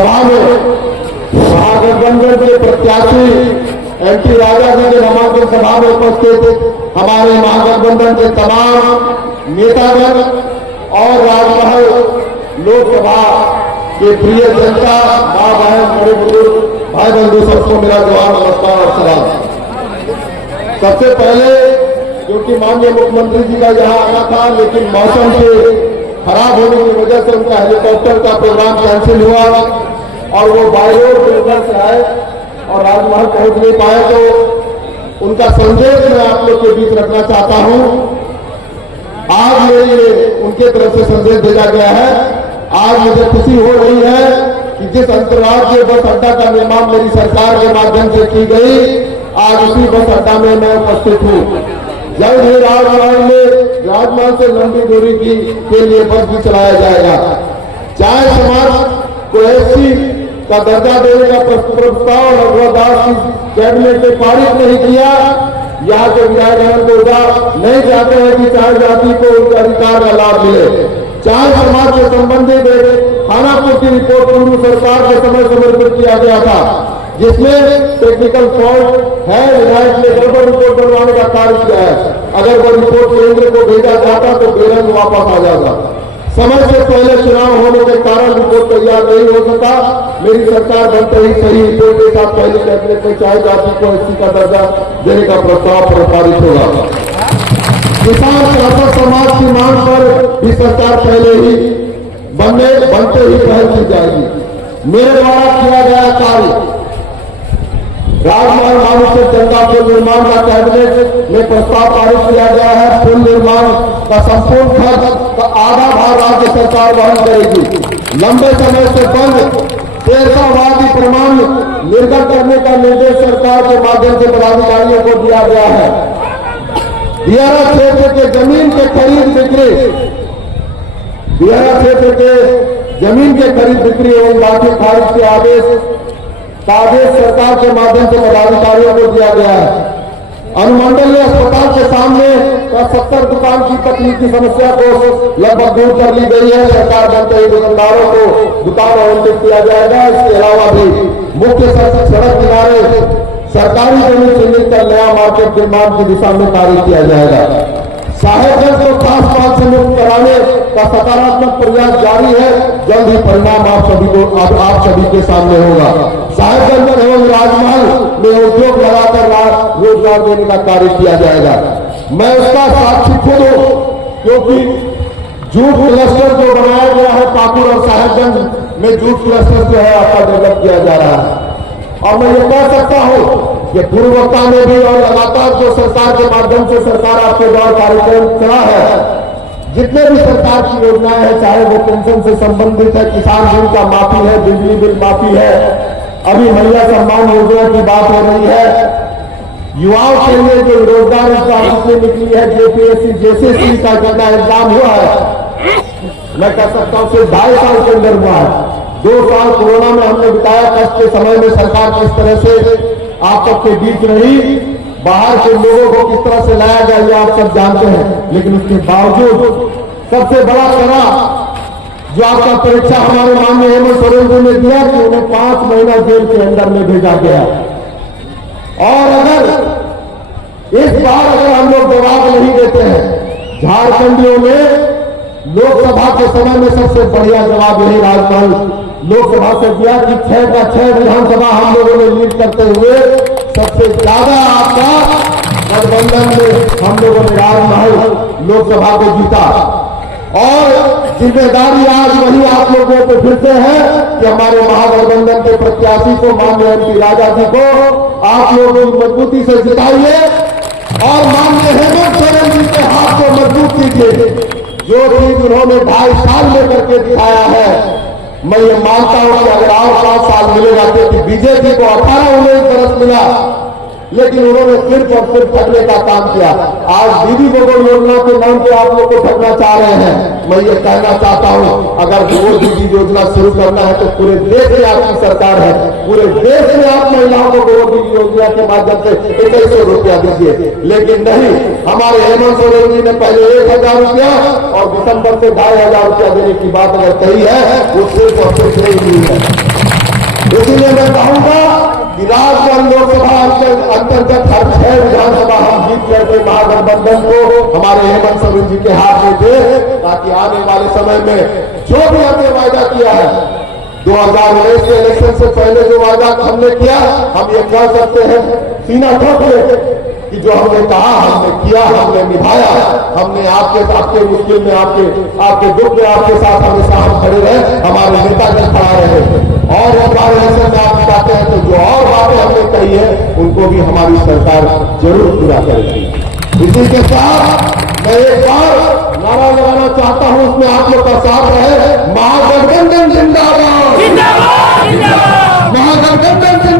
सभा में महागठबंधन के प्रत्याशी एमपी राजा जी के नामांकन सभा में उपस्थित हमारे महागठबंधन के तमाम नेतागण और राजमहल लोकसभा के प्रिय जनता, माँ बहन, बड़े बुजुर्ग, भाई बंधु, सबको मेरा जवाब, नमस्कार और सलाम। सबसे पहले क्योंकि माननीय मुख्यमंत्री जी का यहाँ आना था, लेकिन मौसम के खराब होने की वजह से उनका हेलीकॉप्टर का प्रोग्राम कैंसिल हुआ और वो बाय रोड बेलघर से आए और राजमहल पहुंच नहीं पाए, तो उनका संदेश मैं आप लोग के बीच रखना चाहता हूं। आज मेरे उनके तरफ से संदेश भेजा गया है। आज मुझे खुशी हो रही है कि जिस अंतर्राज्यीय बस अड्डा का निर्माण मेरी सरकार के माध्यम से की गई, आज उसी बस अड्डा में मैं उपस्थित हूँ। जल्द ही राजमहल से लंबी दूरी के लिए बस भी चलाया जाएगा। चाय समाज को एससी का दर्जा देने का प्रस्ताव रघुवर दास की कैबिनेट ने पारित नहीं किया। यहाँ के विधायक को नहीं चाहते हैं कि चार जाति को उनके अधिकार का लाभ मिले। चार समाज से संबंधित खानापुर की रिपोर्ट पूर्व सरकार के समय समर्पित किया गया था, जिसमें टेक्निकल फॉल्ट है। विधायक ने गड़बड़ रिपोर्ट बनवाने का कार्य किया है। अगर वो रिपोर्ट केंद्र को भेजा जाता तो बेरंग वापस आ जाता। समय से पहले चुनाव होने के कारण रिपोर्ट तैयार नहीं हो सका। मेरी सरकार बनते ही सही रिपोर्ट के साथ पहली कैबिनेट में चाहे जाति को एससी का दर्जा देने का प्रस्ताव पारित होगा। किसान शासक समाज की मांग पर भी सरकार पहले ही बनते ही पहल की जाएगी। मेरे द्वारा किया गया कार्य राजमहल मानुषिक गंगा पुल निर्माण का कैबिनेट में प्रस्ताव पारित किया गया है। पुल निर्माण का संपूर्ण खर्च का आधा भाग राज्य सरकार वहन करेगी। लंबे समय से बंद शेरशाहवादी प्रमाण निर्गत करने का निर्देश सरकार के माध्यम से पदाधिकारियों को दिया गया है। दियारा क्षेत्र के जमीन के खरीद बिक्री एवं दाखिल खारिज के आदेश सरकार के माध्यम से पदाधिकारियों को दिया गया है। अनुमंडलीय अस्पताल के सामने 70 दुकान की तकनीकी समस्या को लगभग दूर कर ली गई है। सरकार बनते ही दुकानदारों को दुकान आवंटित किया जाएगा। इसके अलावा भी मुख्य सड़क किनारे सरकारी जमीन चिन्हित कर नया मार्केट निर्माण की दिशा में कार्य किया जाएगा। साहेबगंज को खास बात से मुक्त कराने का सकारात्मक प्रयास जारी है। जल्द ही परिणाम आप सभी के सामने होगा। साहेबगंज एवं राजमहल में उद्योग लगाकर रोजगार देने का कार्य किया जाएगा। मैं उसका साक्षी खुद हूं, क्योंकि जूट क्लस्टर जो बनाया गया है पाकुड़ और साहेबगंज में जूट क्लस्टर जो है आपका डेवलप किया जा रहा है। और मैं ये कह सकता हूं कि पूर्वता में भी और लगातार जो सरकार के माध्यम से सरकार आपके द्वारा कार्यक्रम चला है, जितने भी सरकार की योजनाएं हैं, चाहे वो पेंशन से संबंधित है, किसान बिल का माफी है, बिजली बिल माफी है, अभी महिला सम्मान योजना की बात हो रही है, युवाओं के लिए जो रोजगार स्कॉलरशिप निकली है, जेपीएससी जेसीसी का जितना एग्जाम हुआ है, मैं कह सकता हूं सिर्फ 2.5 साल के अंदर हुआ है। 2 साल कोरोना में हमने बिताया। कष्ट के समय में सरकार किस तरह से आप सबके बीच रही, बाहर के लोगों को किस तरह से लाया गया ये आप सब जानते हैं। लेकिन उसके बावजूद सबसे बड़ा कड़ा जो आपका परीक्षा हमारे माननीय हेमंत सोरेन जी ने दिया कि उन्हें 5 महीना जेल के अंदर में भेजा गया। और अगर इस बार हम लोग जवाब नहीं देते हैं, झारखंडियों में लोकसभा के समय में सबसे बढ़िया जवाब यही राजमहल लोकसभा से दिया कि 6 का 6 विधानसभा हम लोगों ने लीड करते हुए सबसे ज्यादा आपका गठबंधन में हम लोगों ने राजमहल लोकसभा को जीता। और जिम्मेदारी आज वही आप लोगों पे फिर से है कि हमारे महागठबंधन के प्रत्याशी को माननीय एमपी राजा जी को आप लोग मजबूती से जिताइए और माननीय हेमंत सोरेन जी के हाथ को मजबूत कीजिए। जो चीज उन्होंने 2.5 साल में करके दिखाया है, मैं ये मानता हूं कि अगर और 5 साल मिलेगा, क्योंकि बीजेपी को 18-19 बरस मिला, लेकिन उन्होंने सिर्फ और सिर्फ ठगने का काम किया। आज दीदी बहन योजना के नाम पे आप लोग को ठगना चाह रहे हैं। मैं ये कहना चाहता हूं, अगर वो दीदी योजना शुरू करना है तो पूरे देश में आपकी सरकार है, पूरे देश में आप महिलाओं को वो दीदी योजना के माध्यम से 2100 रुपया दीजिए। लेकिन नहीं, हमारे हेमंत सोरेन जी ने पहले 1000 रुपया और दिसंबर से 2500 रुपया देने की बात अगर कही है, वो सिर्फ और सिर्फ नहीं हुई है। हर 6 विधानसभा हम जीत करके महागठबंधन को हमारे हेमंत सोरेन जी के हाथ में दे, ताकि आने वाले समय में जो भी हमने वायदा किया है 2019 के इलेक्शन से पहले जो वायदा हमने किया, हम ये कह सकते हैं सीना ठोक के कि जो हमने कहा हमने किया, हमने निभाया। हमने आपके मुश्किल में, आपके दुख में आपके साथ हमेशा हम खड़े रहे, हमारे नेता जन खड़ा रहे। और इस बार इलेक्शन में आप चाहते हैं तो जो और बातें हमने कही है उनको भी हमारी सरकार जरूर पूरा करेगी। इसी के साथ मैं एक बार नारा लगाना चाहता हूं, उसमें आप लोग का साथ रहे। महागठबंधन जिंदाबाद, महागठबंधन जिंदाबाद।